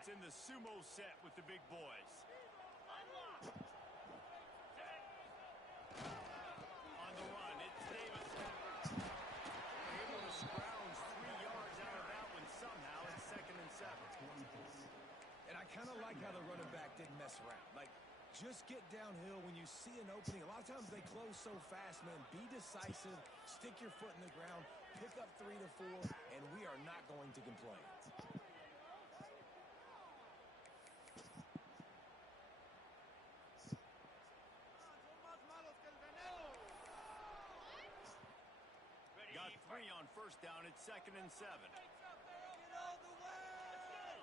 experience in the sumo set with the big boys. On the run, it's Davis. Able to scrounge 3 yards out of that one somehow. It's 2nd and 7. And I kind of like how the running back didn't mess around. Like, just get downhill when you see an opening. A lot of times they close so fast, man. Be decisive, stick your foot in the ground, pick up 3 to 4, and we are not going to complain. Got 3 on 1st down. It's 2nd and 7. Get all the way!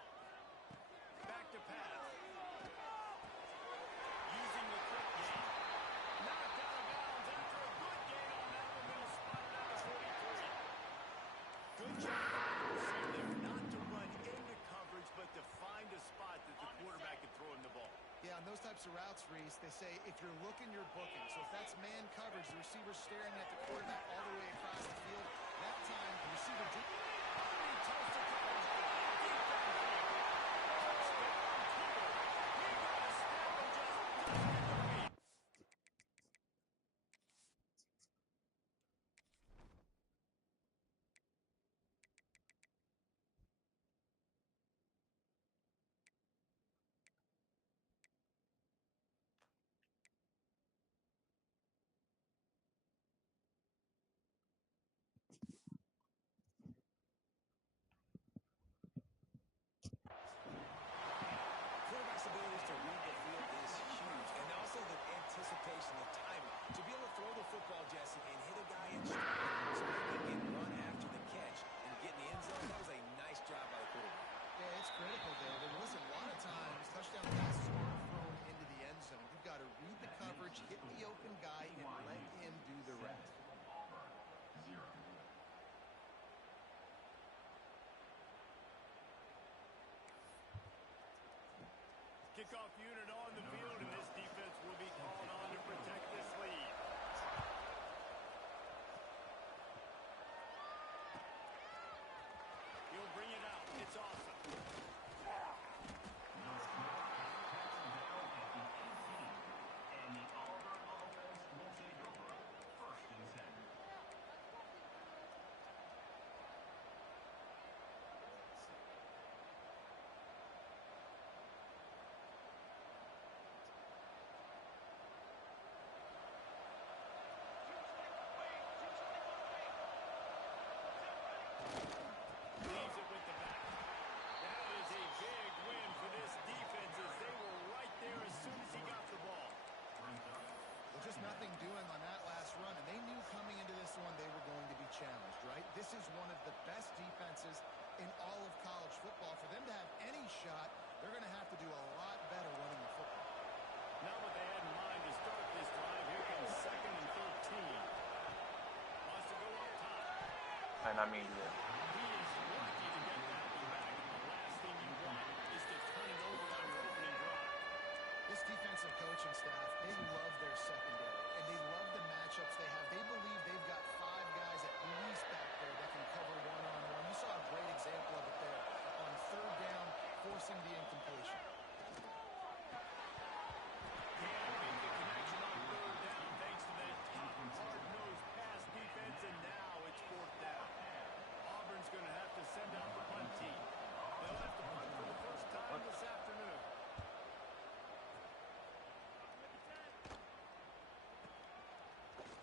Back to pass. Using the quick game. Knocked out of bounds after a good gain on that one. Going to spot it out of 43. Good job by the receiver there. Not to run into coverage, but to find a spot that the quarterback could throw him the ball. Yeah, on those types of routes, Reese, they say if you're looking, you're booking. So if that's man coverage, the receiver's staring at the quarterback all the way across the field. That time, the receiver did. Toast to coverage. Deep downfield. Touchdown, Cougar. He got a step and just dusted the beat. Quarterback's ability to read the field is huge, and also the anticipation, the timing. To be able to throw the football, Jesse, and hit a guy in stride so he can get run after the catch and get in the end zone, that was a nice job by the quarterback. Yeah, it's critical, David. Listen, a lot of times, touchdown passes aren't thrown into the end zone. You've got to read the coverage, hit the open guy, and let him do the rest. Kickoff unit on the field, and this defense will be called on to protect this lead. He'll bring it out. It's awesome. And the Auburn offense will take over 1st and 10. Leaves it with the back. That is a big win for this defense as they were right there as soon as he got the ball. Well, just nothing doing on that last run, and they knew coming into this one they were going to be challenged, right? This is one of the best defenses in all of college football. For them to have any shot, they're going to have to do a lot better running the football. Not what they had in mind to start this drive. Here comes 2nd and 13. Wants to go up top. And I mean, yeah. He is lucky to get that one back. And the last thing you want is to turn it over on your opening drive. This defensive coaching staff, they love their secondary, and they love the matchups they have. They believe they've got 5 guys at least back there that can cover one-on-one. You saw a great example of it there on 3rd down, forcing the incompletion. Can't make the connection on 3rd down thanks to that tough, hard-nosed pass defense, and now it's 4th down. Auburn's going to have to send out the punt team. They'll have to punt for the first time this afternoon.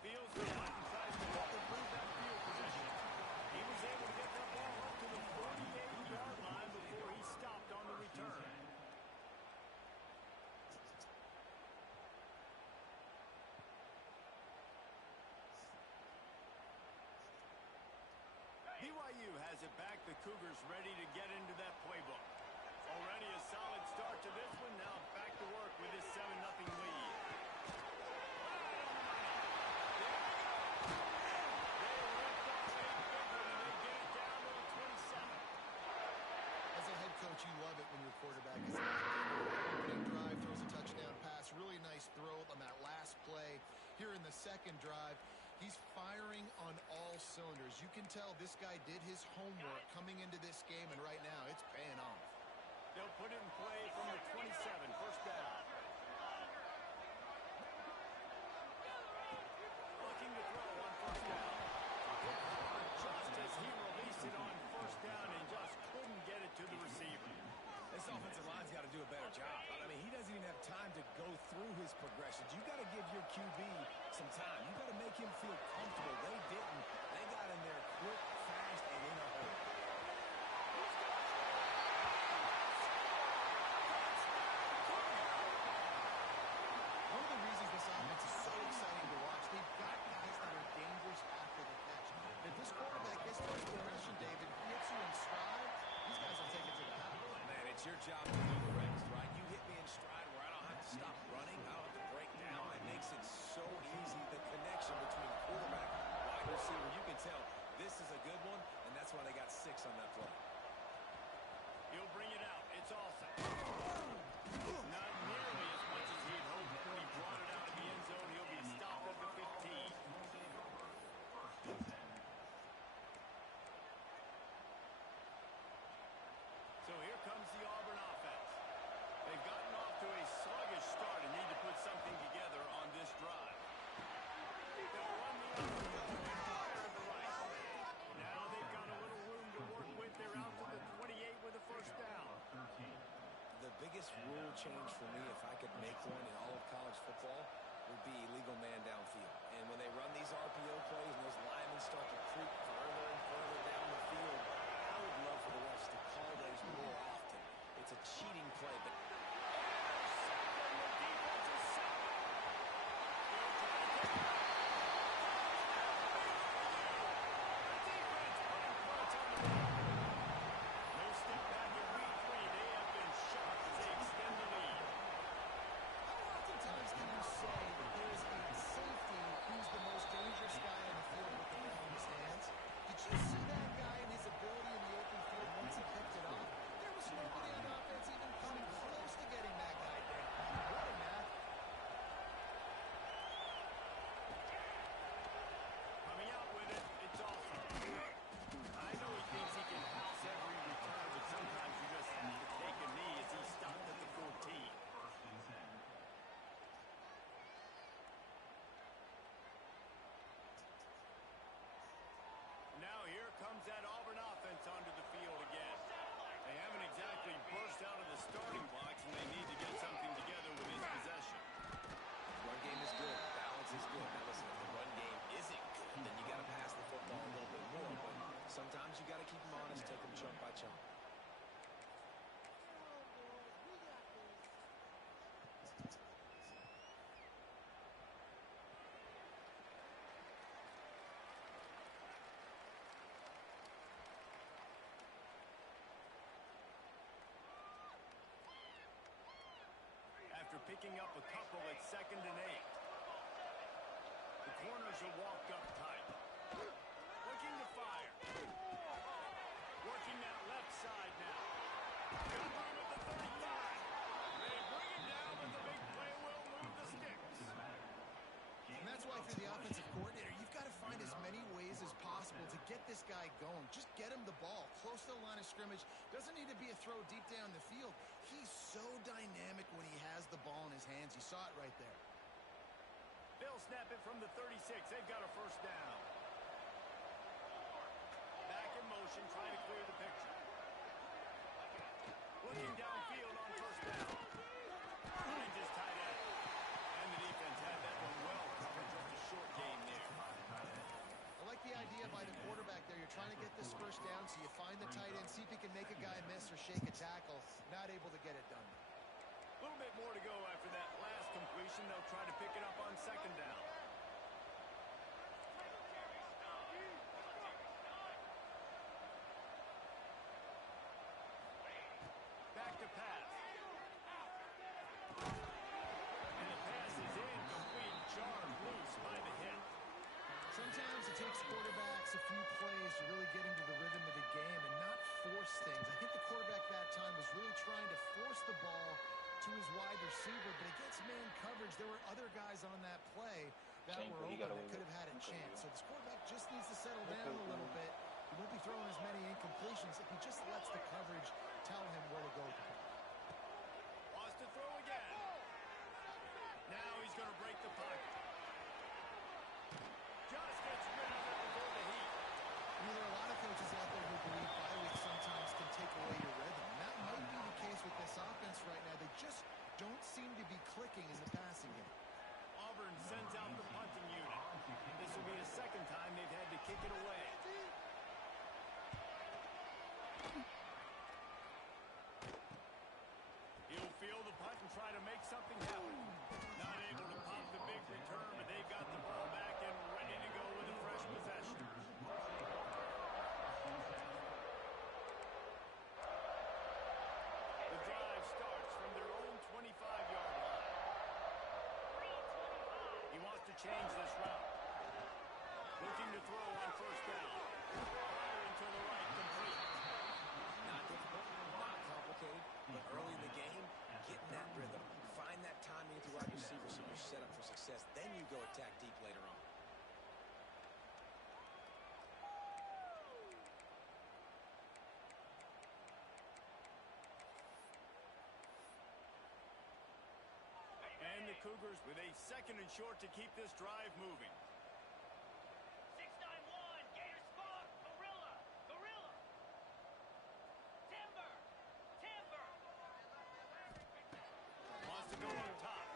Fields the punt and tries to help improve that field position. He was able to get that ball up to the 48-yard line before he stopped on the return. BYU has it back. The Cougars ready to get into that playbook. Already a solid start to this one. Now back to work with this 7-0 lead. Coach, you love it when your quarterback is opening drive, throws a touchdown pass, really nice throw on that last play. Here in the 2nd drive, he's firing on all cylinders. You can tell this guy did his homework coming into this game, and right now it's paying off. They'll put it in play from the 27, first down. Looking to throw on first down. Hit hard just as he released it on first down and just couldn't get it to the receiver. This offensive line's got to do a better job. I mean, he doesn't even have time to go through his progressions. You got to give your QB some time. You got to make him feel comfortable. They didn't. They got in there quick, fast, and in a hurry. One of the reasons this offense is so exciting to watch, they've got guys that are dangerous after the catch. If this quarterback gets to his progression, David, hits you in stride, these guys will take it to the house. Man, it's your job to do the rest, right? You hit me in stride where I don't have to stop running. I don't have to break down. It makes it so easy, the connection between quarterback and wide receiver. You can tell this is a good one, and that's why they got 6 on that play. He'll bring it out. It's Olsen. Not nearly as much as he'd hoped. When he brought it out of the end zone, he'll be stopped at the 15. So here comes the Auburn offense. They've gotten off to a sluggish start and need to put something together on this drive. They'll run the option and fire to the right. Now they've got a little room to work with. They're out to the 28 with a first down. The biggest rule change for me, if I could make one in all of college football, would be illegal man downfield. And when they run these RPO plays and those linemen start to creep further and further down the field, I would love for the refs to call those more often. It's a cheating play, but comes that Auburn offense onto the field again. They haven't exactly burst out of the starting blocks, and they need to get something together with this possession. run game is good. Balance is good. Now listen, if the run game isn't good, then you got to pass the football a little bit more. But sometimes you got to keep them honest, take them chunk by chunk. After picking up a couple at 2nd and 8. The corners are walked up tight. Looking to fire. Working that left side now. Got room at the 35. They bring him down, but the big play will move the sticks. And that's why for the offensive coordinator, you've got to find as many ways as possible to get this guy going. Just get him the ball close to the line of scrimmage. Doesn't need to be a throw deep down the field. He's so dynamic when he has the ball in his hands. You saw it right there. They'll snap it from the 36. They've got a first down. Back in motion, trying to clear the picture. Looking downfield on first down. Finds his tight end. And the defense had that one well covered. Just a short game there. I like the idea by the quarterback there. You're trying to get this first down, so you find the tight end, see if he can make a guy miss or shake a tackle. Not able to get it done. A little bit more to go after that last completion. They'll try to pick it up on 2nd down. Back to pass. And the pass is incomplete. Jarred loose by the hit. Sometimes it takes quarterbacks a few plays to really get into the rhythm of the game and not force things. I think the quarterback that time was really trying to force the ball to his wide receiver, but against man coverage, there were other guys on that play that were open that could have had a chance. So this quarterback just needs to settle down a little bit. He won't be throwing as many incompletions if he just lets the coverage tell him where to go with the ball. Now he's going to break the pocket. Just gets rid of it before the heat. There are a lot of coaches out there who believe bye weeks sometimes can take away your rhythm. And that might be the case with this offense right now. They just don't seem to be clicking in the passing game. Auburn sends out the punting unit. This will be the second time they've had to kick it away. He'll field the punt and try to make something happen. Not able to pop the big return, but they've got the ball back and ready to go with a fresh possession. The drive starts from their own 25-yard line. He wants to change this route. Looking to throw on first down. Firing to the right, complete. Not difficult, not complicated, but early in the game, get in that rhythm. Find that timing with the wide receiver so you're set up for success. Then you go attack deep later on. And the Cougars with a second and short to keep this drive moving. 6-9-1, Gator spot, Gorilla, Gorilla. Timber, Timber. Wants to go up top.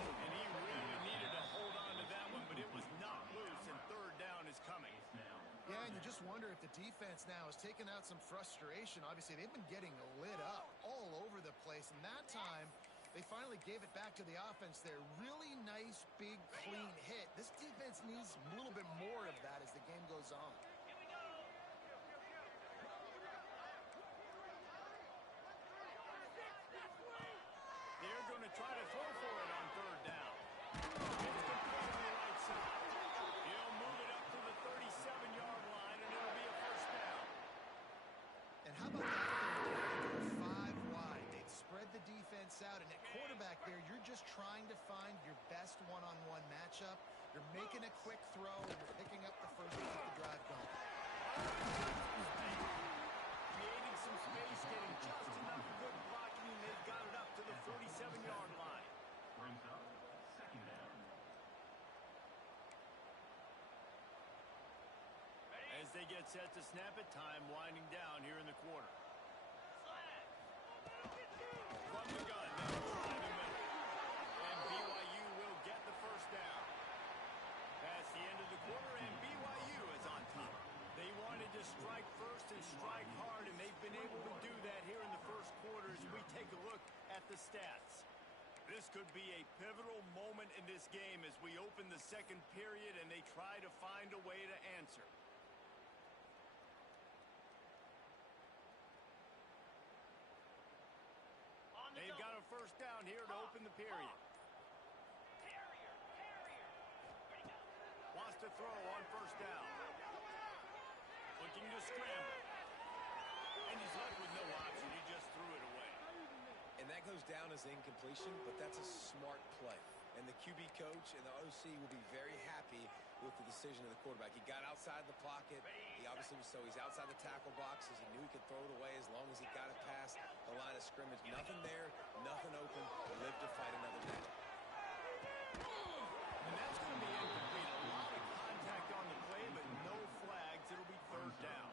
And he really needed to hold on to that one, but it was not loose, and third down is coming. Yeah, and you just wonder if the defense now has taken out some frustration. Obviously, they've been getting lit up all over the place, and that time they finally gave it back to the offense there. Really nice, big, clean hit. This defense needs a little bit more of that as the game goes on. Here we go. They're going to try to throw for it on third down. It's complete on the right side. He'll move it up to the 37-yard line, and it'll be a first down. And how about that third down? They go 5 wide. They've spread the defense out, and at quarterback there, you're just trying to find your best one-on-one matchup. You're making a quick throw, and you're picking up the first to keep the drive going. Creating some space, getting just enough good blocking, and they've got it up to the 47-yard line. Brings up second down. As they get set to snap it, time winding down here in the quarter. Slash. From the gun, they'll try the middle. And BYU will get the first down. Past the end of the quarter, and BYU is on top. They wanted to strike first and strike hard, and they've been able to do that here in the first quarter as we take a look at the stats. This could be a pivotal moment in this game as we open the second period and they try to find a way to answer. On the They've got a first down here to open the period. Carrier, carrier. Ready to go. Wants to throw on first down. Looking to scramble. And he's left with no option. He just threw it away. And that goes down as incompletion, but that's a smart play. And the QB coach and the OC will be very happy with the decision of the quarterback. He got outside the pocket. He obviously was he's outside the tackle boxes. He knew he could throw it away as long as he got it past the line of scrimmage. Nothing there, nothing open. Live to fight another day. And that's going to be incomplete. A lot of contact on the play, but no flags. It'll be third down.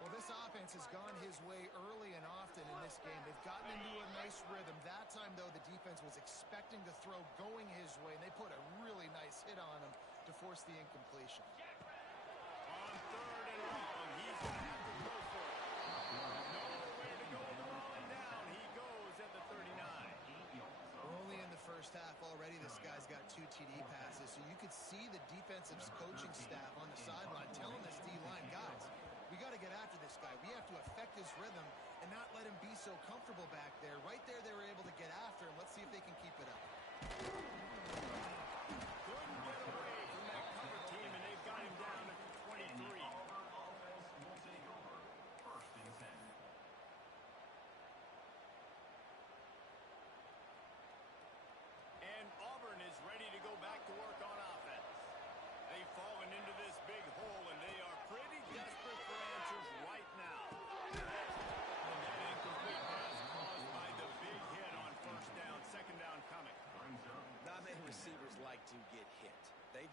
Well, this offense has gone his way early and often in this game. They've gotten into a nice rhythm. That time, though, the defense was expecting the throw going his way, and they put a really nice hit on him to force the incompletion. On third and long, he's going to have to go for it. Nowhere to go with the rolling down. He goes at the 39. We're only in the first half already. This guy's got 2 TD passes, so you could see the defensive coaching staff on the sideline telling this D-line, guys, we got to get after this guy. We have to affect his rhythm and not let him be so comfortable back there. Right there, they were able to get after him. Let's see if they can keep it up. Couldn't get away from that cover team, and they've got him down at the 23. Auburn offense will take over first and 10. And Auburn is ready to go back to work on offense. They've fallen into this big hole, and they are pretty desperate for answers right now. And that incomplete pass caused by the big hit on first down. Second down coming. Brings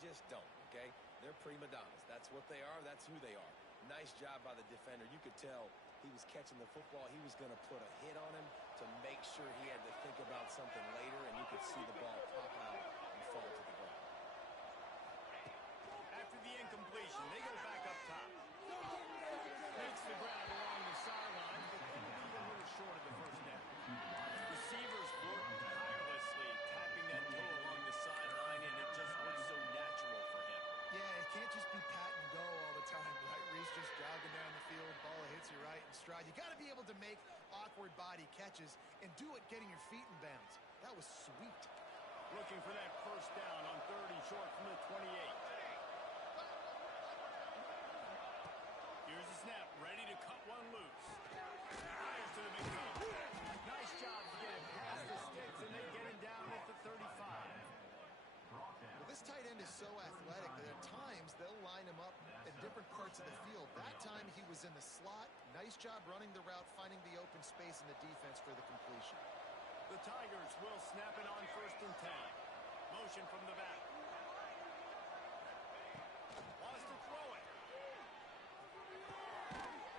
just don't, okay? They're prima donnas. That's what they are. That's who they are. Nice job by the defender. You could tell he was catching the football. He was going to put a hit on him to make sure he had to think about something later, and you could see the ball pop out and fall to the ground. After the incompletion, they go back up top. Makes the grab along the sideline, but they leave a little short of the first down. Receivers work tirelessly, tapping that toe along the sideline, and it just looks so natural for him. Yeah, it can't just be pat and go all the time, right? Reese just jogging down the field, ball hits you right in stride. You got to be able to make awkward body catches and do it getting your feet in bounds. That was sweet. Looking for that first down on 3rd and short from the 28. Here's the snap, ready to cut one loose. Fires to the big toe. Nice job to get it past the sticks, and they get him down at the 35. Well, this tight end is so athletic that at times they'll line him up in different parts of the field. That time he was in the slot. Nice job running the route, finding the open space in the defense for the completion. The Tigers will snap it on 1st and 10. Motion from the back. Wants to throw it.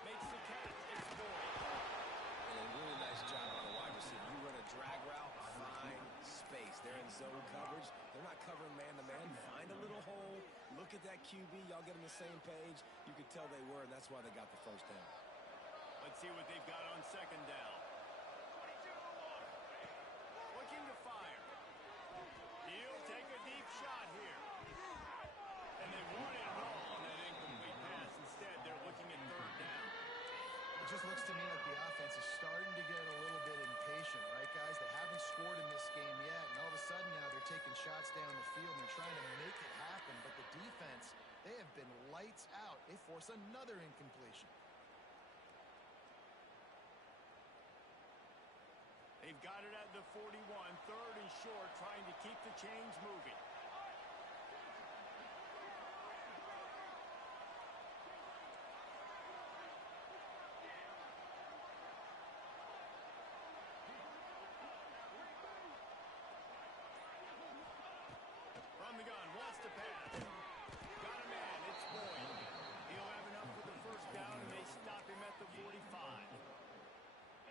Makes the catch. It's Boyd. And a really nice job on the wide receiver. You run a drag route, find space. They're in zone coverage. They're not covering man-to-man. Find a little hole. Look at that QB. Y'all get on the same page. You could tell they were, and that's why they got the first down. Let's see what they've got on 2nd down. Looking to fire. He'll take a deep shot here. And they wanted it all on that incomplete pass. Instead, they're looking at 3rd down. It just looks to me like the offense is starting to get a little bit impatient, right, guys? They haven't scored in this game yet, and all of a sudden now they're taking shots down the field and they're trying to make it happen. But the defense, they have been lights out. They force another incompletion. They've got it at the 41, 3rd and short, trying to keep the chains moving. From the gun, wants to pass. Got a man, it's Boyd. He'll have enough for the first down, and they stop him at the 45.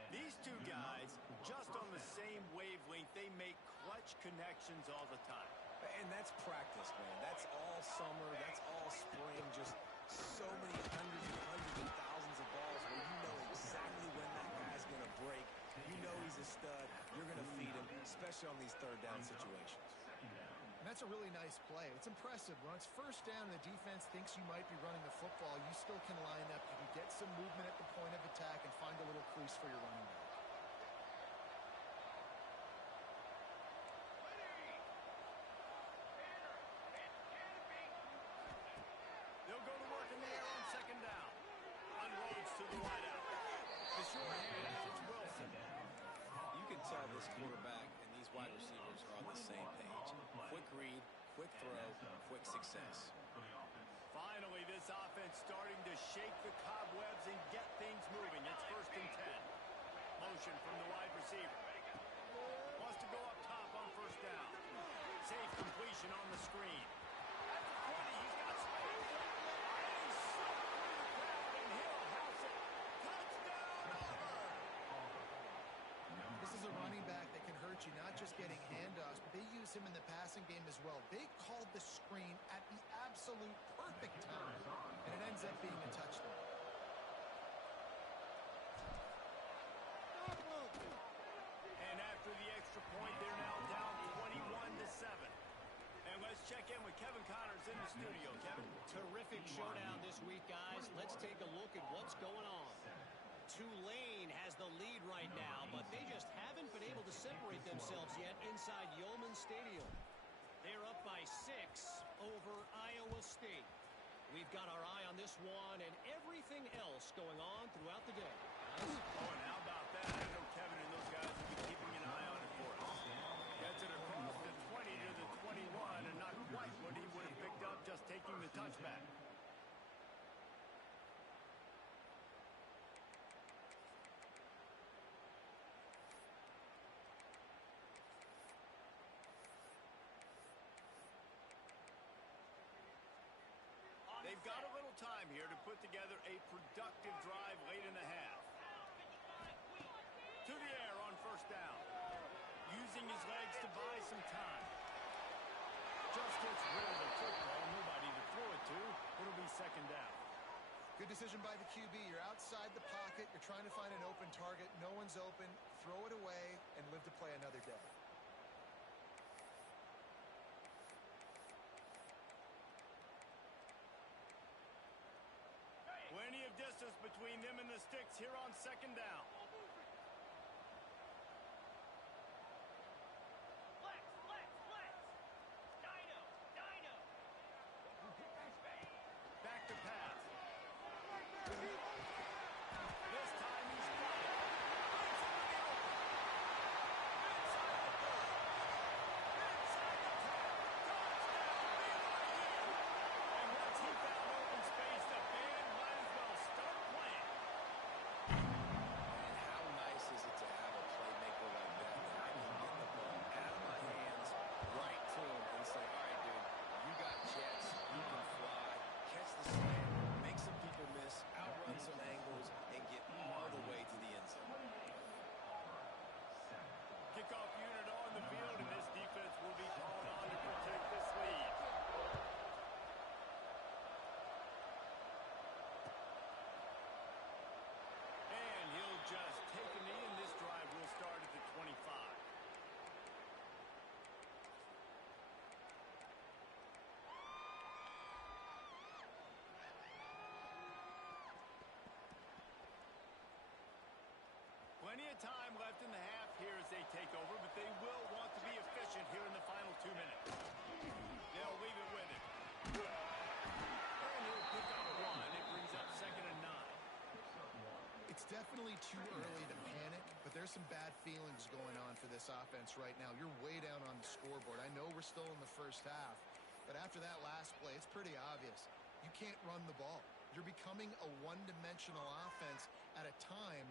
These two guys, just on the same wavelength, they make clutch connections all the time. And that's practice, man. That's all summer. That's all spring. Just so many hundreds and thousands of balls where you know exactly when that guy's going to break. You know he's a stud. You're going to feed him, especially on these 3rd down situations. And that's a really nice play. It's impressive. When it's 1st down and the defense thinks you might be running the football, you still can line up. You can get some movement at the point of attack and find a little crease for your running back. They'll go to work in the air on 2nd down. Unloads to the wideout. The short hand, it's Wilson. You can tell this quarterback and these wide receivers are on the same page. Quick read, quick throw, quick success. Finally, this offense starting to shake the cobwebs and get things moving. It's 1st and 10. Motion from the wide receiver. Wants to go up top on 1st down. Safe completion on the screen. At the 20, he's got space. And he's sucked through the crowd, and he'll house it. Touchdown, Auburn! This is a running back that can hurt you, not just getting handoffs, but they use him in the passing game as well. They called the screen at the absolute perfect time, and it ends up being a touchdown. And after the extra point, they're now down 21-7. And let's check in with Kevin Connors in the studio. Kevin. Terrific showdown this week, guys. Let's take a look at what's going on. Tulane has the lead right now, but they just haven't been able to separate themselves yet inside Yeoman Stadium. They're up by 6 over Iowa State. We've got our eye on this one and everything else going on throughout the day. Oh, and how about that? I know Kevin and those guys will be keeping an eye on it for us. Gets it across the 20 to the 21, and not quite what he would have picked up just taking the touchback. they've got a little time here to put together a productive drive late in the half. To the air on first down. Using his legs to buy some time. Just gets rid of the football. Nobody to throw it to. It'll be second down. Good decision by the QB. You're outside the pocket. You're trying to find an open target. No one's open. Throw it away and live to play another day. Plenty of distance between them and the sticks here on second down. Flex, flex, flex. Dino, Dino. Back to pass. This time he's got it. It's in the open. Inside the 30. Inside the 10. Touchdown, BYU. And once he found open space, the band might as well start playing. And how nice is it to have a playmaker like that I can get the ball out of my hands right to him and say, all right, dude, you got jets, you can fly, catch the slant, make some people miss, outrun some angles, and get all the way to the end zone. Kickoff unit on the field, and this defense will be called on to protect this lead. And he'll just take a knee, and this drive will start at the 25. Plenty of time left in the half here as they take over, but they will want to be efficient here in the final 2 minutes. They'll leave it with him. And he'll pick up one. It brings up second and 9. It's definitely too early to panic, but there's some bad feelings going on for this offense right now. You're way down on the scoreboard. I know we're still in the first half, but after that last play, it's pretty obvious. You can't run the ball. You're becoming a one-dimensional offense at a time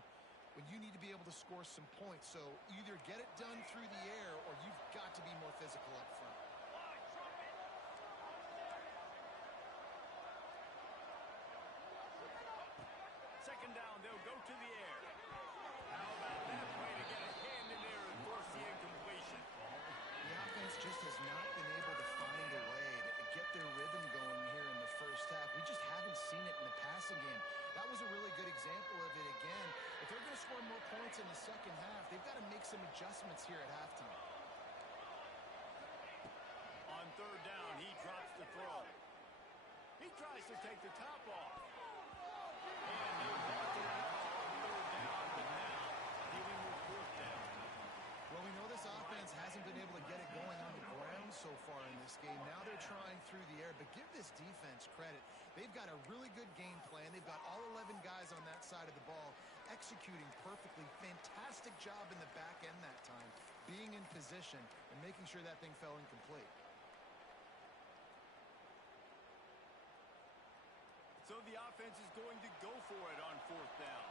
when you need to be able to score some points. So either get it done through the air or you've got to be more physical up front. Second down, they'll go to the air. How about that play to get a hand in there and force the incompletion? The offense just has not been able to find a way to get their rhythm going here in the first half. We just haven't seen it in the passing game. That was a really good example of it again. If they're going to score more points in the second half, they've got to make some adjustments here at halftime. On third down, he drops the throw. He tries to take the top off. And he wanted it all on third down, but now dealing with fourth down. Well, we know this offense hasn't been able to get it going on the ground so far in this game. Now they're trying through the air, but give this defense credit. They've got a really good game plan. They've got all 11 guys on that side of the ball executing perfectly. Fantastic job in the back end that time, being in position and making sure that thing fell incomplete. So the offense is going to go for it on fourth down.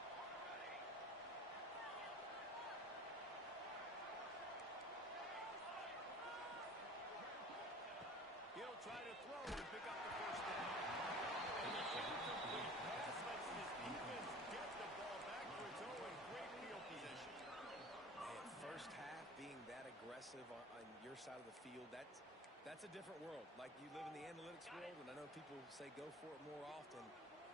He'll try to throw and pick up the first down. And the incomplete pass lets his defense get the ball back for its own great field position. Man, first half being that aggressive on your side of the field, that's a different world. Like, you live in the analytics world, and I know people say go for it more often.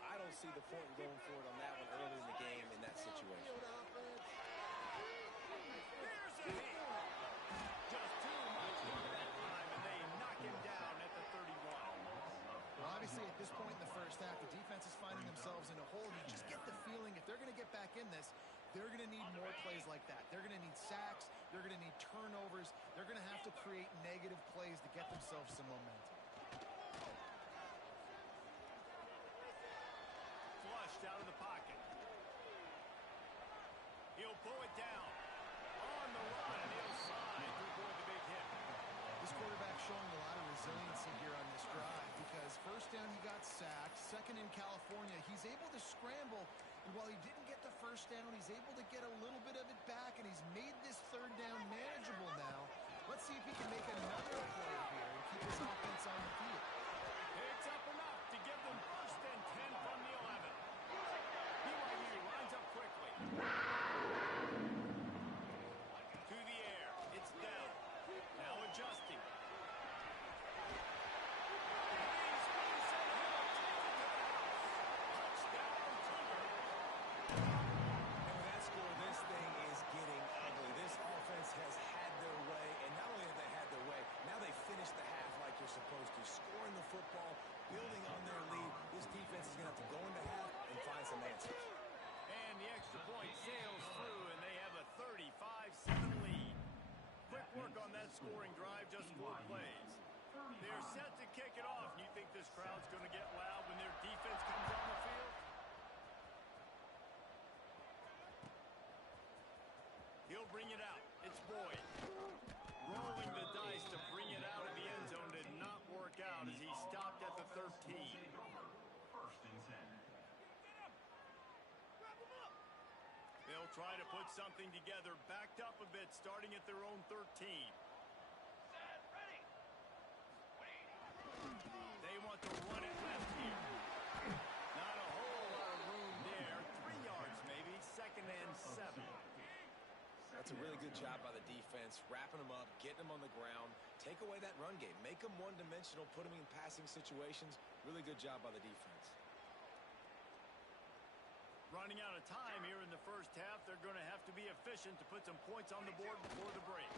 I don't see the point in going for it on that one early in the game in that situation. There's a hit. Just too much for that time, and they knock him down at the 31. Well, obviously, at this point in the first half, the defense is finding themselves in a hole. You just get the feeling if they're going to get back in this, they're going to need more plays like that. They're going to need sacks. They're going to need turnovers. They're going to have to create negative plays to get themselves some momentum. Flushed out of the pocket. He'll pull it down. On the run, and he'll slide to avoid the big hit. This quarterback showing a lot of resiliency here on this drive because first down he got sacked, second in California, he's able to scramble, and while he didn't get the first down, he's able to get a little bit of it back, and he's made this third down manageable now. Let's see if he can make another play here and keep his offense on the field. Picks up enough to give them Extra point sails through, and they have a 35-7 lead. Quick work on that scoring drive, just 4 plays. They're set to kick it off, and you think this crowd's going to get loud when their defense comes on the field? He'll bring it out. It's Boyd. Rolling the dice to bring it out of the end zone did not work out as he stopped at the 13. First and 10. They'll try to put something together, backed up a bit, starting at their own 13. Set, ready. Wait. They want to run it left here. Not a whole lot of room there. 3 yards maybe, 2nd and 7. That's a really good job by the defense, wrapping them up, getting them on the ground. Take away that run game. Make them one-dimensional, put them in passing situations. Really good job by the defense. Running out of time here in the first half. They're going to have to be efficient to put some points on the board before the break.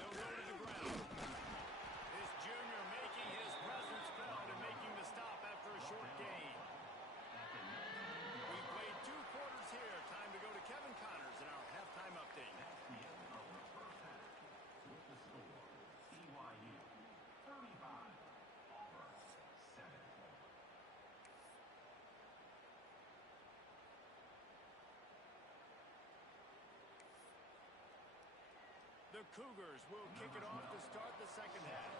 They'll go to the ground. This junior making his presence felt and making the stop after a short gain. We've played 2 quarters here. Time to go to Kevin Connors in our halftime update. That's the end of the first half. With the score, BYU 35, Auburn 7. The Cougars will kick it off to start the second half.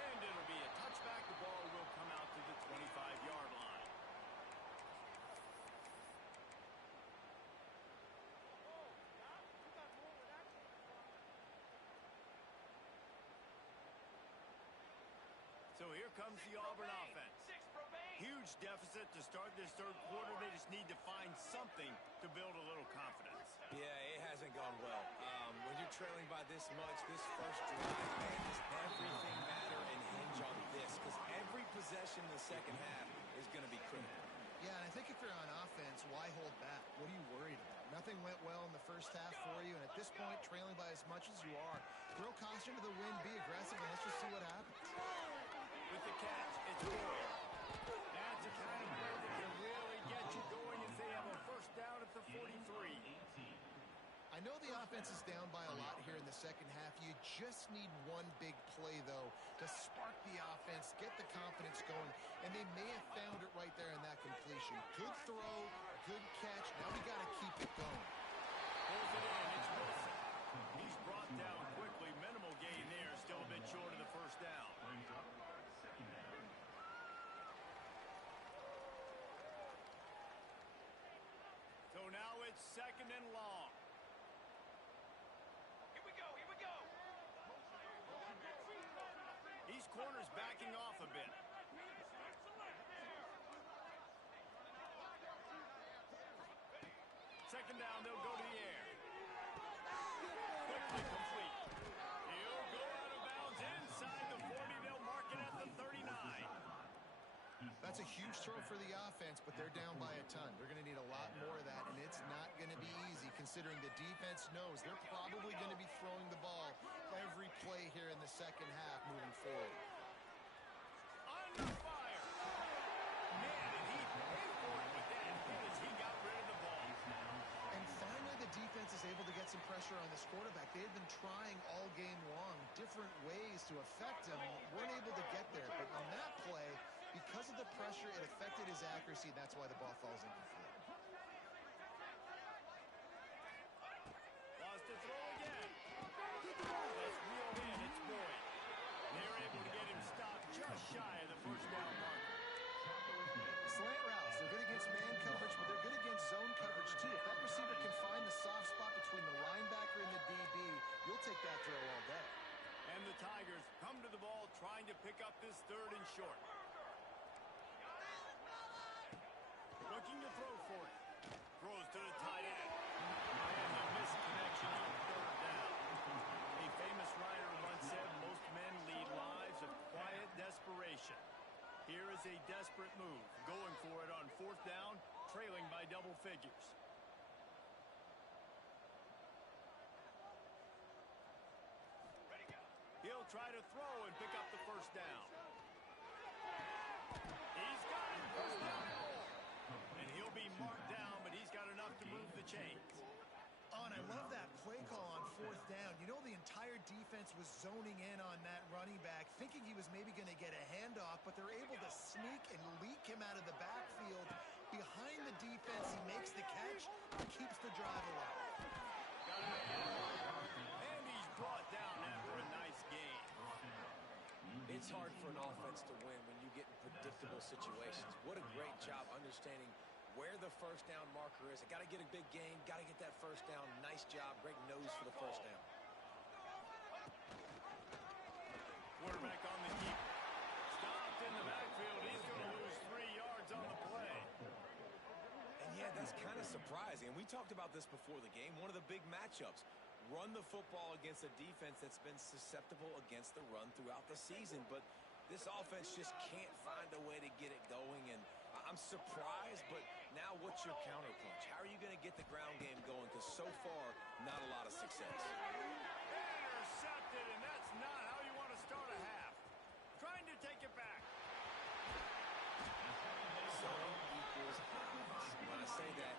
And it'll be a touchback. The ball will come out to the 25-yard line. So here comes the Auburn offense. 6 remain. Huge deficit to start this third quarter. They just need to find something to build a little confidence. Yeah, it hasn't gone well. When you're trailing by this much, this first drive, man, does everything matter and hinge on this? Because every possession in the second half is going to be critical. Yeah, and I think if you're on offense, why hold back? What are you worried about? Nothing went well in the first half for you, and at this point, trailing by as much as you are, throw caution to the wind, be aggressive, and let's just see what happens. With the catch, it's Boyd. That's the kind of play that can really get you going as they have a first down at the 43. I know the offense is down by a lot here in the second half. You just need one big play, though, to spark the offense, get the confidence going, and they may have found it right there in that completion. Good throw, good catch. Now we got to keep it going. Pulls it in. It's Wilson. He's brought down quickly. Minimal gain there. Still a bit short of the first down. Brings up second down. So now it's 2nd and long. Here we go, here we go. These corners backing off a bit. Second down, they'll go to the air. Quickly complete. He'll go out of bounds inside the 40. They'll mark it at the 39. That's a huge throw for the offense, but they're down by a ton. They're going to need a lot more of that, and it's not going to be easy considering the defense knows they're probably going to be throwing the ball every play here in the second half moving forward. Under fire. Man, and he paid for it with that hit as he got rid of the ball. And finally, the defense is able to get some pressure on this quarterback. They had been trying all game long different ways to affect him, weren't able to get there. But on that play, because of the pressure, it affected his accuracy, and that's why the ball falls incomplete. Wants to throw again. Let's reel in. It's Boyd. They're able to get him stopped just shy of the first down marker. Slant routes, they're good against man coverage, but they're good against zone coverage too. If that receiver can find the soft spot between the linebacker and the DB, you'll take that throw all day. And the Tigers come to the ball trying to pick up this 3rd and short. Looking to throw for it. Throws to the tight end. And the missed connection on 3rd down. A famous writer once said most men lead lives of quiet desperation. Here is a desperate move. Going for it on 4th down, trailing by double figures. Ready, go. will try to throw and pick up the first down. He's got it. First down and 4. And he'll be marked down, but he's got enough to move the chains. Oh, and I love that play call on fourth down. You know, the entire defense was zoning in on that running back, thinking he was maybe going to get a handoff, but they're able to sneak and leak him out of the backfield. Behind the defense, he makes the catch and keeps the drive alive. Got a man. And he's brought down after a nice gain. It's hard for an offense to win when you get in predictable situations. What a great job understanding where the first down marker is. I got to get a big gain, got to get that first down. Nice job, great nose for the first down. Quarterback on the keep. Stopped in the backfield. He's going to lose 3 yards on the play. And yeah, that's kind of surprising. And we talked about this before the game. One of the big matchups. Run the football against a defense that's been susceptible against the run throughout the season. But this offense just can't find a way to get it going. And I'm surprised, but now what's your counterpunch? How are you going to get the ground game going? Because so far, not a lot of success. Intercepted, and that's not how you want to start a half. Trying to take it back. Zone equals offense. When I say that,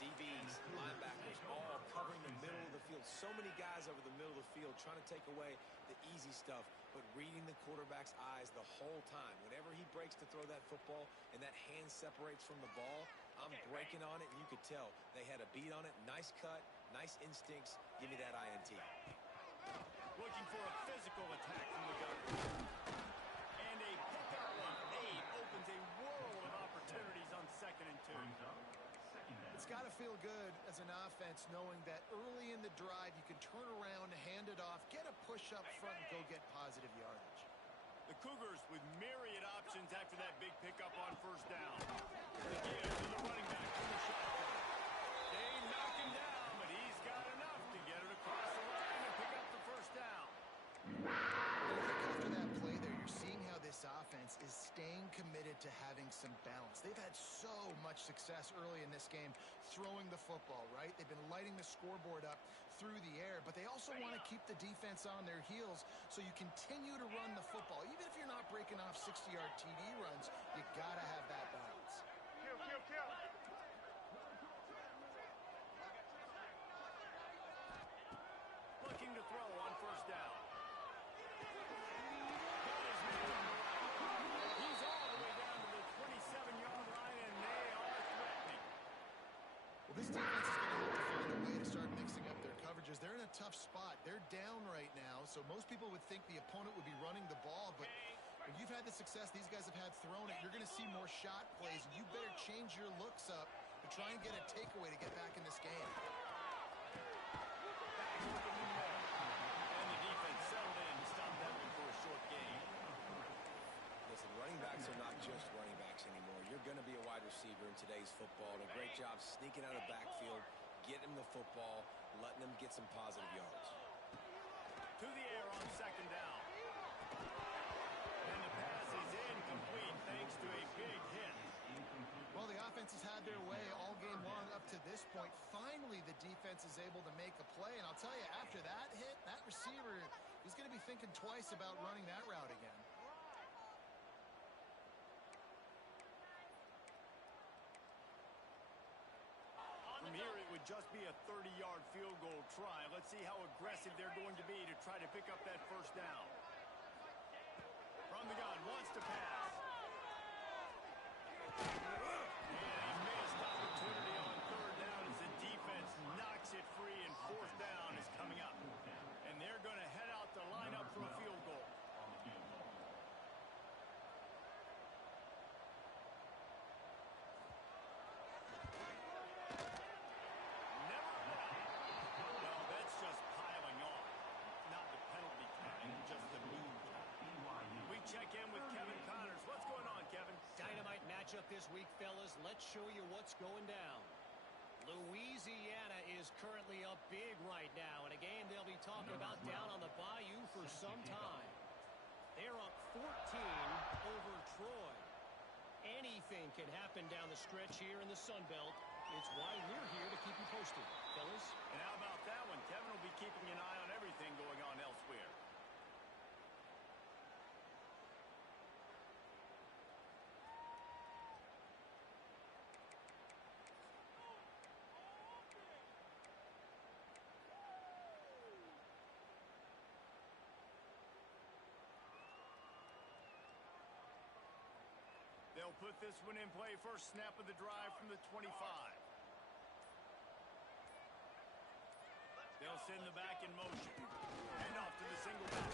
DBs, linebackers, all covering the middle of the field. So many guys over the middle of the field trying to take away the easy stuff, but reading the quarterback's eyes the whole time. Whenever he breaks to throw that football and that hand separates from the ball, I'm breaking on it, and you could tell they had a beat on it. Nice cut, nice instincts. Give me that INT. Looking for a physical attack from the gun. And a pickup of 8 opens a world of opportunities on 2nd and 2. It's got to feel good as an offense knowing that early in the drive you can turn around, hand it off, get a push up front, and go get positive yardage. The Cougars with myriad options after that big pickup on first down. The give to the running back from the shotgun. They knock him down, but he's got enough to get it across the line and pick up the first down. After that play there, you're seeing how this offense is staying committed to having some balance. They've had so much success early in this game throwing the football, right? They've been lighting the scoreboard up through the air, but they also want to keep the defense on their heels, so you continue to run the football. Even if you're not breaking off 60-yard TD runs, you got to have that balance. Kill. Looking to throw on first down. Got his man on the right. He's all the way down to the 27-yard line, and they are threatening. Well, this defense is going to have to find a way to start mixing up their coverages. They're in a tough spot. They're down right now, so most people would think the opponent would be running the ball, but when you've had the success these guys have had throwing it, you're going to see more shot plays, and you better change your looks up to try and get a takeaway to get back in this game. And the defense settled in to stop that one for a short gain. Listen, running backs are not just running backs anymore. You're going to be a wide receiver in today's football. And a great job sneaking out of the backfield, getting them the football, letting them get some positive yards. To the air on 2nd down. And the pass is incomplete thanks to a big hit. Well, the offense has had their way all game long up to this point. Finally, the defense is able to make a play. And I'll tell you, after that hit, that receiver is going to be thinking twice about running that route again. From here, it would just be a 30-yard field goal try. Let's see how aggressive they're going to be to try to pick up that first down. From the gun, wants to pass. And a missed opportunity on 3rd down as the defense knocks it free, and 4th down is coming up. And they're going to head out to line up for a field goal. Never mind. Well, that's just piling on. Not the penalty time, just the move time. We check in with Kevin Connors. What's going on, Kevin? Dynamite matchup this week, fellas. Let's show you what's going down. Louisiana is currently up big right now in a game they'll be talking about down on the Bayou for some time. They're up 14 over Troy. Anything can happen down the stretch here in the Sun Belt. It's why we're here to keep you posted, fellas. And how about that one? Kevin will be keeping an eye on everything going on elsewhere. They'll put this one in play first snap of the drive from the 25. They'll send the back in motion. Hand off to the single back.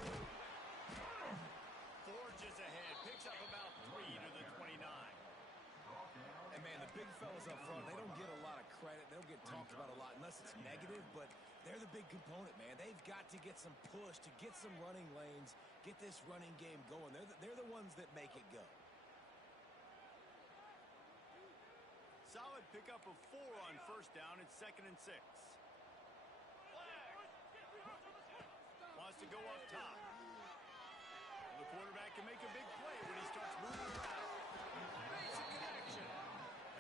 Forges ahead. Picks up about 3 to the 29. And, man, the big fellas up front, they don't get a lot of credit. They don't get talked about a lot unless it's negative, but they're the big component, man. They've got to get some push, to get some running lanes, get this running game going. They're the ones that make it go. Solid pickup of 4 on first down. It's 2nd and 6. Wants to go up top. The quarterback can make a big play when he starts moving around. Basic connection.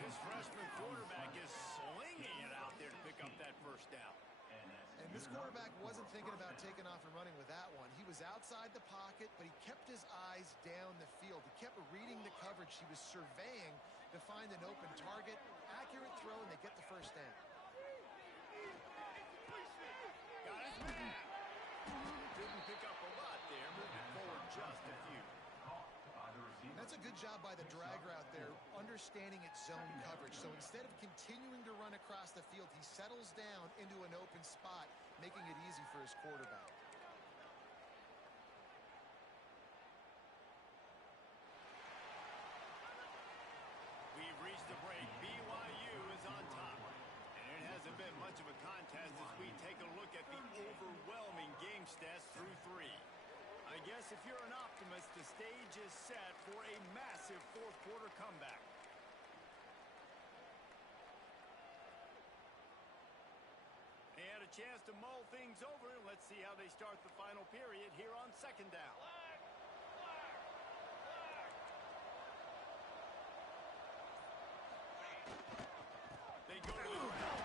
This freshman quarterback is slinging it out there to pick up that first down. And this quarterback wasn't thinking about taking off and running with that one. He was outside the pocket, but he kept his eyes down the field. He kept reading the coverage. He was surveying to find an open target. Accurate throw, and they get the first down. Got his man. Didn't pick up a lot there, moving forward just a few. That's a good job by the drag route there, understanding its zone coverage. So instead of continuing to run across the field, he settles down into an open spot, making it easy for his quarterback. We've reached the break. BYU is on top. And it hasn't been much of a contest as we take a look at the overwhelming game stats through 3. I guess if you're an optimist, the stage is set for a massive fourth quarter comeback. They had a chance to mull things over. Let's see how they start the final period here on 2nd down. They go to the ground.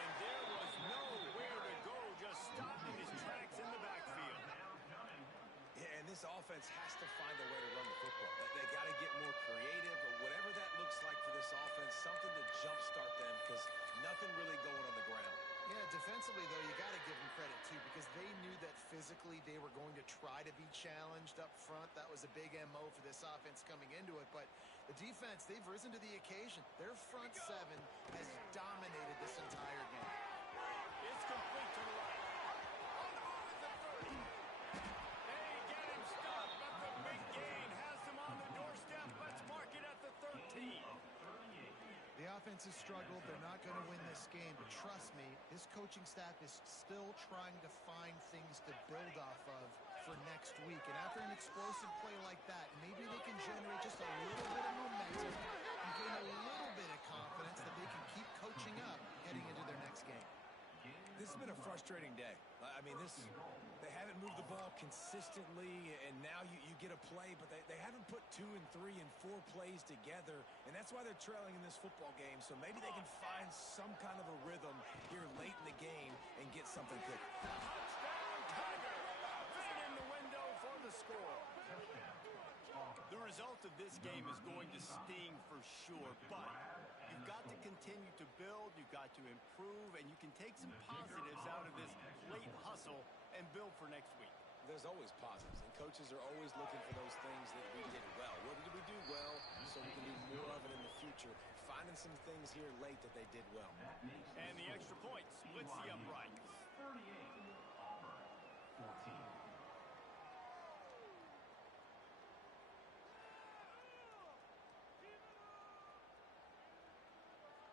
And there was nowhere to go, just stopped in his tracks in the backfield. Yeah, and this offense has to find a way to run the football. They got to get more creative, or whatever that looks like for this offense, something to jumpstart them because nothing really going on the ground. Yeah, defensively, though, you got to give them credit, too, because they knew that physically they were going to try to be challenged up front. That was a big MO for this offense coming into it. But the defense, they've risen to the occasion. Their front 7 has dominated this entire game. It's complete to the right. On the move is the 30. They get him stopped, but the big gain has them on the doorstep. Let's mark it at the 13. The offense has struggled. They're not going to win this game. But trust me, his coaching staff is still trying to find things to build off of for next week. And after an explosive play like that, maybe they can generate just a little bit of momentum and gain a little bit of confidence that they can keep coaching up heading into their next game. This has been a frustrating day. I mean, they haven't moved the ball consistently, and now you get a play, but they haven't put 2 and 3 and 4 plays together, and that's why they're trailing in this football game. So maybe they can find some kind of a rhythm here late in the game and get something cooking. Touchdown, Tiger! Fit in the window for the score. The result of this game is going to sting for sure, but you've got to continue to build, you've got to improve, and you can take some positives out of this late hustle and build for next week. There's always positives, and coaches are always looking for those things that we did well. What did we do well so we can do more of it in the future? Finding some things here late that they did well. And the extra point splits the uprights. 38, Auburn, 14.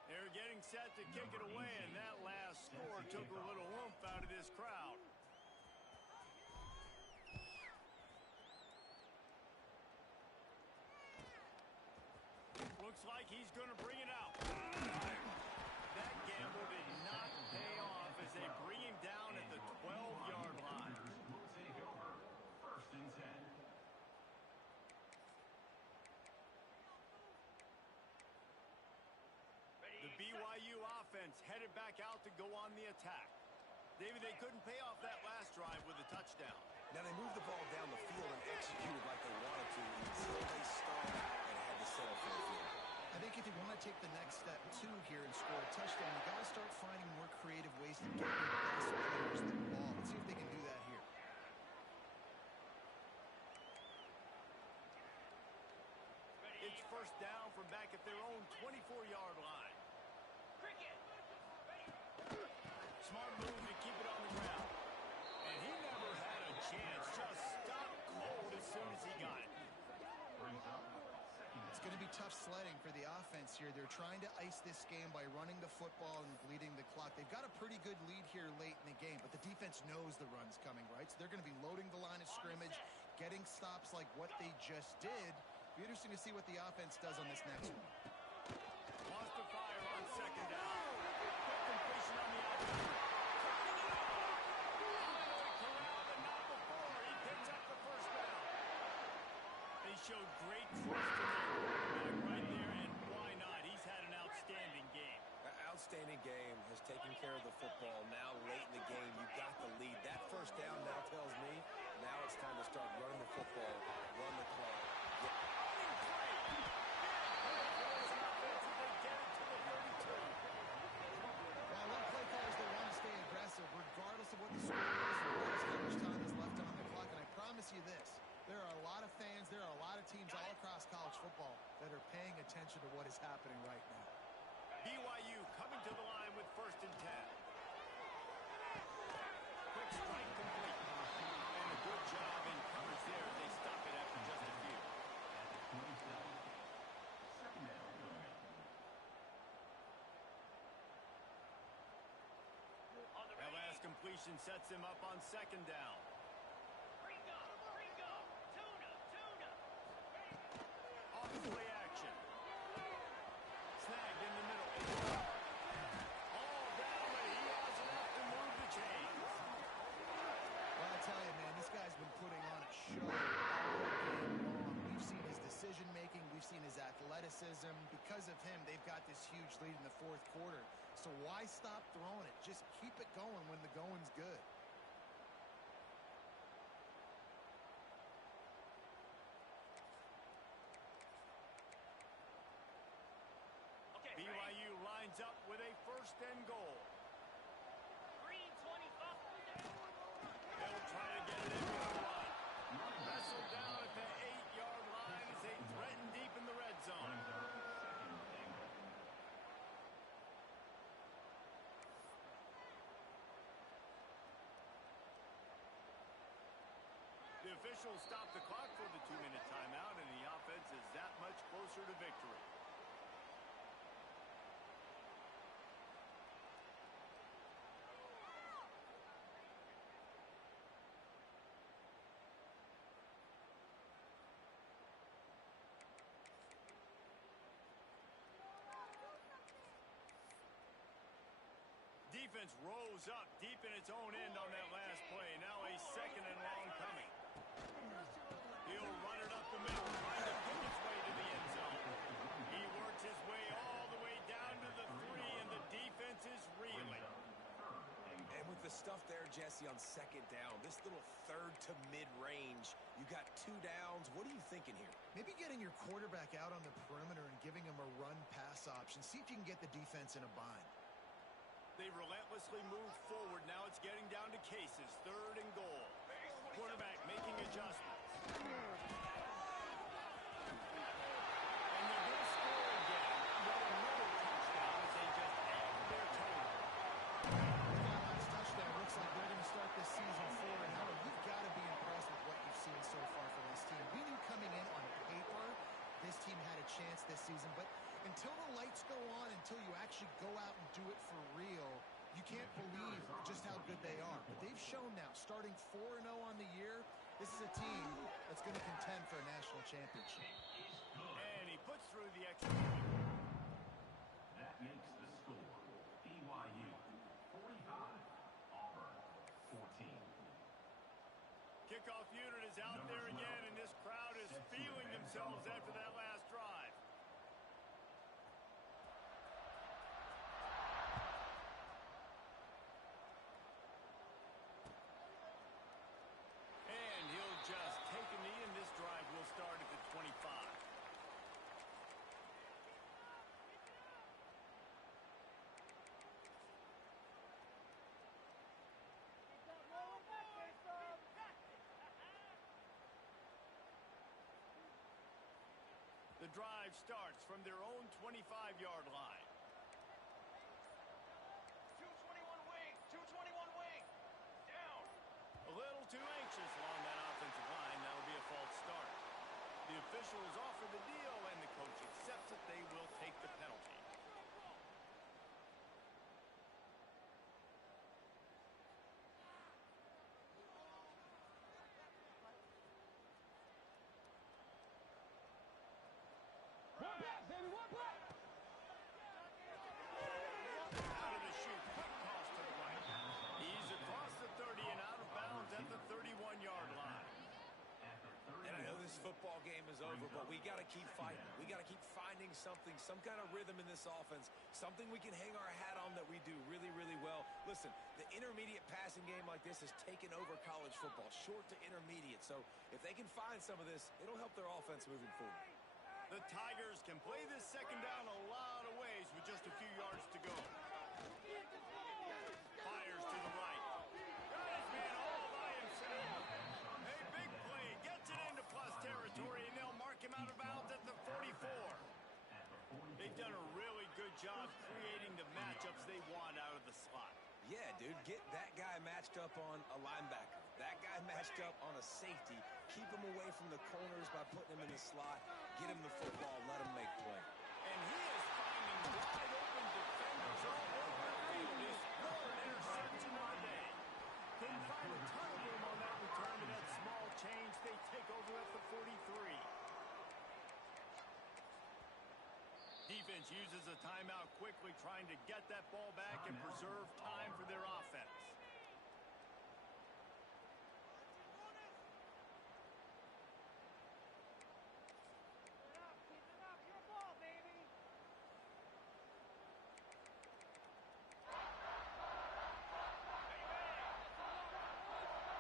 They're getting set to kick it away, and that last score took a little oomph out of this crowd. Looks like he's going to bring it out. That gamble did not pay off as they bring him down at the 12-yard line. Will take over 1st and 10. The BYU offense headed back out to go on the attack. David, they couldn't pay off that last drive with a touchdown. Now, they moved the ball down the field and executed like they wanted to until they stalled out and had to settle for a field. I think if you want to take the next step, too, here and score a touchdown, you got to start finding more creative ways to get your best players the ball. Let's see if they can do that here. It's It's first down from back at their own 24-yard line. Cricket. Smart move to keep it on the ground. And he never had a chance. Just stopped cold as soon as he got it. Brings up second. It's going to be tough sledding for the offense here. They're trying to ice this game by running the football and bleeding the clock. They've got a pretty good lead here late in the game, but the defense knows the run's coming, right? So they're going to be loading the line of scrimmage, getting stops like what they just did. Be interesting to see what the offense does on this next one. Wants to fire on second down. Quick completion on the outside. Corral, but not before. He picks up the first down. They showed great trust in their quarterback right there, and why not? He's had an outstanding game. Outstanding game, has taken care of the football. Now late in the game, you got the lead. That first down now tells me now it's time to start running the football, run the clock. Well, a lot of play callers, they want to stay aggressive regardless of what the score is, regardless of how much time is left on the clock. And I promise you this, there are a lot of fans, there are a lot of teams all across college football that are paying attention to what is happening right now. BYU coming to the line with first and 10. Quick strike complete. And a good job in coverage there. They stop it after just a few. 27. Second down coming up. That last completion sets him up on second down. Ringo. Tuna. Off play action. Snagged in the middle. All down, but he has enough to move the chains. Well, I tell you, man, this guy's been putting on a show all game long. We've seen his decision-making. We've seen his athleticism. Because of him, they've got this huge lead in the fourth quarter. So why stop throwing it? Just keep it going when the going's good. Okay, BYU lines up with a first and goal. Green 25. They'll try to get it in with a run. Wrestled down at the 8-yard line as they threaten deep in the red zone. Brings up second and goal. The officials stop the clock for the 2-minute timeout, and the offense is that much closer to victory. Defense rose up deep in its own end on that last play. Now a second and long coming. He'll run it up the middle, trying to pick its way to the end zone. He works his way all the way down to the 3, and the defense is reeling. And with the stuff there, Jesse, on second down, this little third to mid-range, you got 2 downs. What are you thinking here? Maybe getting your quarterback out on the perimeter and giving him a run-pass option. See if you can get the defense in a bind. They relentlessly move forward. Now it's getting down to cases. Third and goal. Quarterback making adjustments. And they're going to score again. But another touchdown as they just add to their total. That last touchdown looks like they're going to start this season 4-0. You've got to be impressed with what you've seen so far from this team. We knew coming in on paper this team had a chance this season, but until the lights go on, until you actually go out and do it for real, you can't believe just how good they are. But they've shown now, starting 4-0 on the year, this is a team that's going to contend for a national championship. And he puts through the extra point. That makes the score BYU 45, Auburn 14. Kickoff unit is out there again, and this crowd is feeling themselves after that last drive. And he'll just take a knee, and this drive will start at the 25. The drive starts from their own 25-yard line. 221 wing. 221 wing. Down. A little too anxious along that offensive line. That'll be a false start. The officials offer the deal, and the coach accepts that they will take the penalty. Out of the chute, quick toss to the right. He's across the 30 and out of bounds at the 31-yard line. And I know this football game is over, but we got to keep fighting. We got to keep finding something, some kind of rhythm in this offense, something we can hang our hat on that we do really, really well. Listen, the intermediate passing game like this has taken over college football, short to intermediate. So if they can find some of this, it'll help their offense moving forward. The Tigers can play this second down a lot of ways with just a few yards to go. Fires to the right. Got his man all by himself. A big play. Gets it into plus territory, and they'll mark him out of bounds at the 44. They've done a really good job creating the matchups they want out of the slot. Yeah, dude, get that guy matched up on a linebacker. That guy matched up on a safety. Keep him away from the corners by putting him in the slot. Get him the football. Let him make play. And he is finding wide open defenders all over the field. His third interception of the day. Couldn't find a ton of room on that return to that small change. They take over at the 43. Defense uses a timeout quickly, trying to get that ball back and preserve time for their offense.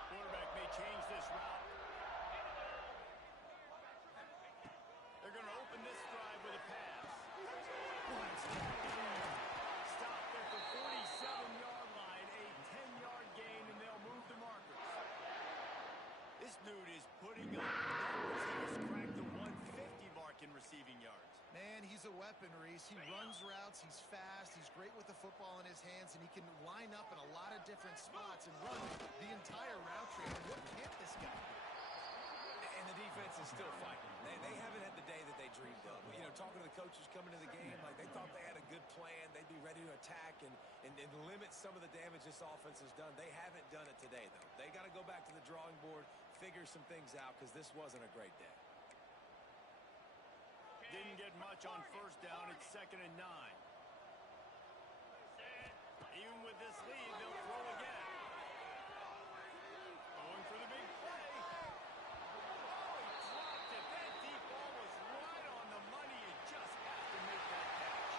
Quarterback may change this route. They're going to open this drive with a pass. Stopped at the 47-yard line, a 10-yard gain, and they'll move the markers. This dude is putting up numbers. He has cracked the 150 mark in receiving yards. Man, he's a weapon, Reese. He runs routes, he's fast, he's great with the football in his hands, and he can line up in a lot of different spots and run the entire route tree. What can't this guy do? And the defense is still fighting. They haven't had the day that they dreamed of. You know, talking to the coaches coming to the game, like they thought they had a good plan. They'd be ready to attack and limit some of the damage this offense has done. They haven't done it today, though. They got to go back to the drawing board, figure some things out, because this wasn't a great day. Didn't get much on first down. It's 2nd and 9. Even with this lead, they'll throw again. Going for the big play. Oh, he dropped it. That deep ball was right on the money. You just have to make that catch.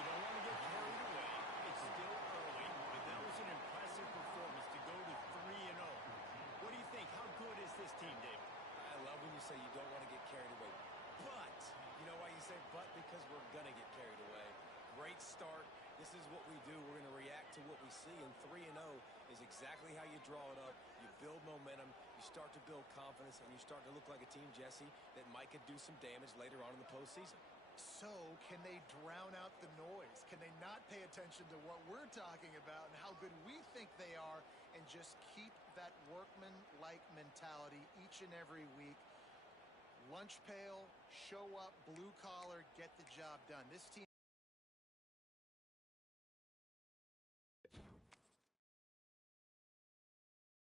You don't want to get carried away. It's still early, but that was an impressive performance to go to 3-0. What do you think? How good is this team, David? I love when you say you don't want to get carried away. But, you know why you say but? Because we're going to get carried away. Great start. This is what we do. We're going to react to what we see, and 3-0 is exactly how you draw it up. You build momentum, you start to build confidence, and you start to look like a team, Jesse, that might could do some damage later on in the postseason. So, can they drown out the noise? Can they not pay attention to what we're talking about and how good we think they are and just keep that workman-like mentality each and every week? Lunch pail, show up, blue collar, get the job done. This team